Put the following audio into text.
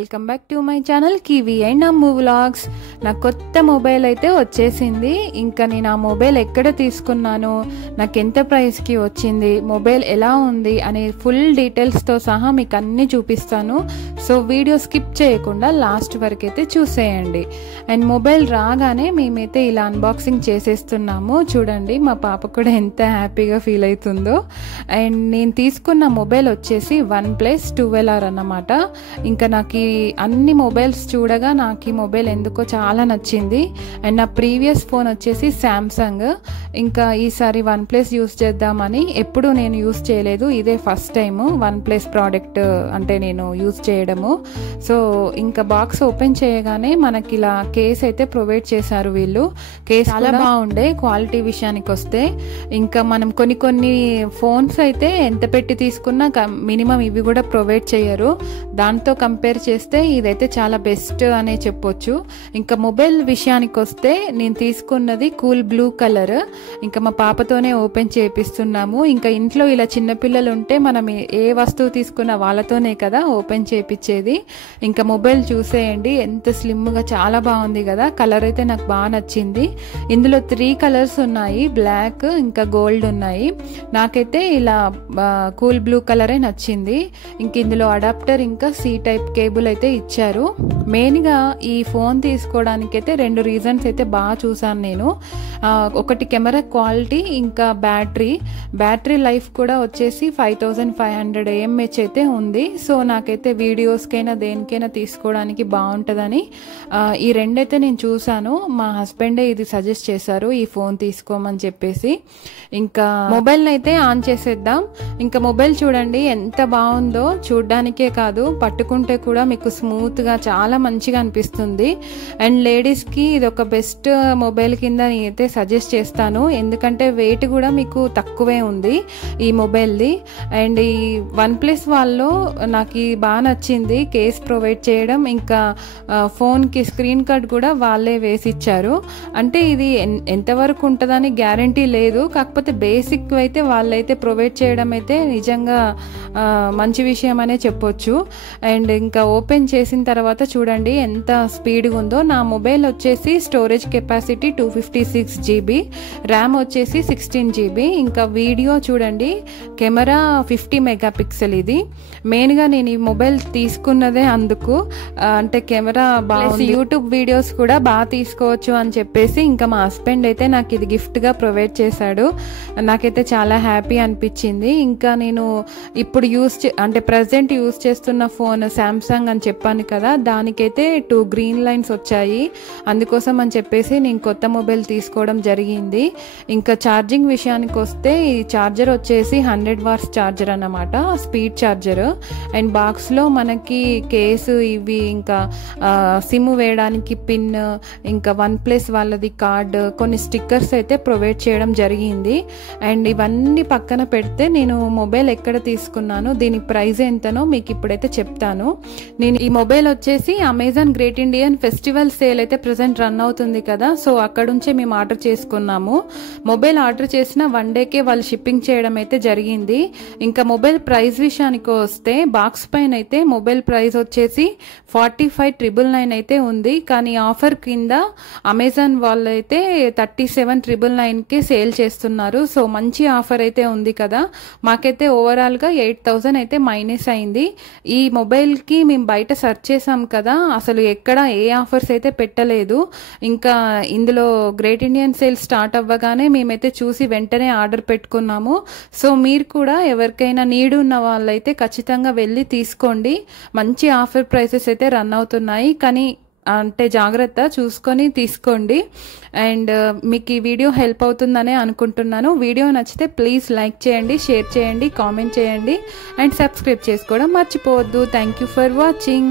Welcome back to my channel kiwi and Ammu vlogs. నా కొత్త mobile అయితే వచ్చేసింది. ఇంకా నేను ఆ మొబైల్ ఎక్కడ తీసుకున్నాను, నాకు ఎంత ప్రైస్కి వచ్చింది, మొబైల్ ఎలా ఉంది అనే ఫుల్ డీటెయిల్స్తో సహా మీకు అన్నీ చూపిస్తాను. సో వీడియో స్కిప్ చేయకుండా లాస్ట్ వరకు అయితే చూసేయండి. అండ్ మొబైల్ రాగానే మేమైతే ఇలా అన్బాక్సింగ్ చేసేస్తున్నాము. చూడండి మా పాప కూడా ఎంత హ్యాపీగా ఫీల్ అవుతుందో. అండ్ నేను తీసుకున్న మొబైల్ వచ్చేసి OnePlus 12R అన్నమాట. ఇంకా నాకు అన్ని మొబైల్స్ చూడగా నాకు ఈ మొబైల్ ఎందుకో చాలా నచ్చింది. అండ్ నా ప్రీవియస్ ఫోన్ వచ్చేసి శాంసంగ్. ఇంకా ఈసారి OnePlus యూస్ చేద్దామని, ఎప్పుడు నేను యూస్ చేయలేదు, ఇదే ఫస్ట్ టైము OnePlus ప్రోడక్ట్ అంటే నేను యూస్ చేయడము. సో ఇంకా బాక్స్ ఓపెన్ చేయగానే మనకి ఇలా కేస్ అయితే ప్రొవైడ్ చేశారు వీళ్ళు. కేస్ చాలా బాగుండే. క్వాలిటీ విషయానికి వస్తే ఇంకా మనం కొన్ని ఫోన్స్ అయితే ఎంత పెట్టి తీసుకున్నా మినిమం ఇవి కూడా ప్రొవైడ్ చేయరు. దాంతో కంపేర్ చేస్తే ఇదైతే చాలా బెస్ట్ అనే చెప్పొచ్చు. ఇంకా మొబైల్ విషయానికి వస్తే నేను తీసుకున్నది కూల్ బ్లూ కలర్. ఇంకా మా పాపతోనే ఓపెన్ చేపిస్తున్నాము. ఇంకా ఇంట్లో ఇలా చిన్నపిల్లలు ఉంటే మనం ఏ వస్తువు తీసుకున్నా వాళ్ళతోనే కదా ఓపెన్ చేపించేది. ఇంకా మొబైల్ చూసేయండి ఎంత స్లిమ్గా, చాలా బాగుంది కదా. కలర్ అయితే నాకు బాగా నచ్చింది. ఇందులో 3 కలర్స్ ఉన్నాయి, బ్లాక్ ఇంకా గోల్డ్ ఉన్నాయి. నాకైతే ఇలా కూల్ బ్లూ కలరే నచ్చింది. ఇంక ఇందులో అడాప్టర్ ఇంకా C టైప్ కేబుల్ అయితే ఇచ్చారు. మెయిన్గా ఈ ఫోన్ తీసుకోవడానికి అయితే 2 రీజన్స్ అయితే బాగా చూసాను నేను. ఒకటి కెమెరా క్వాలిటీ, ఇంకా బ్యాటరీ లైఫ్ కూడా వచ్చేసి 5500 AMH అయితే ఉంది. సో నాకైతే వీడియోస్కైనా దేనికైనా తీసుకోవడానికి బాగుంటుందని ఈ రెండైతే నేను చూసాను. మా హస్బెండే ఇది సజెస్ట్ చేశారు, ఈ ఫోన్ తీసుకోమని చెప్పేసి. ఇంకా మొబైల్ అయితే ఆన్ చేసేద్దాం. ఇంకా మొబైల్ చూడండి ఎంత బాగుందో. చూడ్డానికే కాదు, పట్టుకుంటే కూడా మీకు స్మూత్ గా చాలా మంచిగా అనిపిస్తుంది. అండ్ లేడీస్ కి ఇది ఒక బెస్ట్ మొబైల్ కింద నేనైతే సజెస్ట్ చేస్తాను. ఎందుకంటే వెయిట్ కూడా మీకు తక్కువే ఉంది ఈ మొబైల్ది. అండ్ ఈ OnePlus వాళ్ళు నాకు బాగా నచ్చింది, కేస్ ప్రొవైడ్ చేయడం, ఇంకా ఫోన్ కి స్క్రీన్ కార్డ్ కూడా వాళ్ళే వేసి ఇచ్చారు. అంటే ఇది ఎంతవరకు ఉంటుందని గ్యారంటీ లేదు, కాకపోతే బేసిక్ అయితే వాళ్ళైతే ప్రొవైడ్ చేయడం అయితే నిజంగా మంచి విషయం అనే చెప్పొచ్చు. అండ్ ఇంకా ఓపెన్ చేసిన తర్వాత చూడండి ఎంత స్పీడ్గా ఉందో. నా మొబైల్ వచ్చేసి స్టోరేజ్ కెపాసిటీ 256 GB, ర్యామ్ వచ్చేసి 16 GB. ఇంకా వీడియో చూడండి, కెమెరా 50 మెగాపిక్సెల్. ఇది మెయిన్గా నేను ఈ మొబైల్ తీసుకున్నదే అందుకు, అంటే కెమెరా బాగుంది, యూట్యూబ్ వీడియోస్ కూడా బాగా తీసుకోవచ్చు అని చెప్పేసి ఇంకా మా హస్బెండ్ అయితే నాకు ఇది గిఫ్ట్గా ప్రొవైడ్ చేశాడు. నాకైతే చాలా హ్యాపీ అనిపించింది. ఇంకా నేను ఇప్పుడు అంటే ప్రజెంట్ యూస్ చేస్తున్న ఫోన్ శాంసంగ్ అని చెప్పాను కదా, దానికైతే 2 గ్రీన్ లైన్స్ వచ్చాయి. అందుకోసం అని చెప్పేసి నేను కొత్త మొబైల్ తీసుకోవడం జరిగింది. ఇంకా ఛార్జింగ్ విషయానికి వస్తే ఈ ఛార్జర్ వచ్చేసి 100 వాట్స్ ఛార్జర్ అన్నమాట, స్పీడ్ ఛార్జర్. అండ్ బాక్స్లో మనకి కేసు, ఇవి ఇంకా సిమ్ వేయడానికి పిన్, ఇంకా OnePlus వాళ్ళది కార్డ్, కొన్ని స్టిక్కర్స్ అయితే ప్రొవైడ్ చేయడం జరిగింది. అండ్ ఇవన్నీ పక్కన పెడితే నేను మొబైల్ ఎక్కడ తీసుకున్నాను, దీని ప్రైస్ ఎంతనో మీకు ఇప్పుడైతే చెప్తాను. నేను ఈ మొబైల్ వచ్చేసి Amazon great Indian festival sale అయితే ప్రెసెంట్ రన్ అవుతుంది కదా, సో అక్కడ నుంచే మేము ఆర్డర్ చేసుకున్నాము. మొబైల్ ఆర్డర్ చేసిన 1 డేకే వాళ్ళు షిప్పింగ్ చేయడం అయితే జరిగింది. ఇంకా మొబైల్ ప్రైస్ విషయానికి వస్తే బాక్స్ పైన అయితే మొబైల్ ప్రైస్ వచ్చేసి 45,999 అయితే ఉంది. కానీ ఆఫర్ కింద అమెజాన్ వాళ్ళు అయితే 37,999కే సేల్ చేస్తున్నారు. సో మంచి ఆఫర్ అయితే ఉంది కదా. మాకైతే ఓవరాల్గా 8,000 అయితే మైనస్ అయింది. ఈ మొబైల్కి మేము బయట సెర్చ్ చేసాం కదా, అసలు ఎక్కడ ఏ ఆఫర్స్ అయితే పెట్టలేదు. ఇంకా ఇందులో గ్రేట్ ఇండియన్ సేల్ స్టార్ట్ అవ్వగానే మేమైతే చూసి వెంటనే ఆర్డర్ పెట్టుకున్నాము. సో మీరు కూడా ఎవరికైనా నీడ్ ఉన్న వాళ్ళైతే ఖచ్చితంగా వెళ్ళి తీసుకోండి. మంచి ఆఫర్ ప్రైసెస్ అయితే రన్ అవుతున్నాయి, కానీ అంటే జాగ్రత్త చూసుకొని తీసుకోండి. అండ్ మీకు ఈ వీడియో హెల్ప్ అవుతుందనే అనుకుంటున్నాను. వీడియో నచ్చితే ప్లీజ్ లైక్ చేయండి, షేర్ చేయండి, కామెంట్ చేయండి అండ్ సబ్స్క్రైబ్ చేసుకోవడం మర్చిపోవద్దు. Thank you for watching.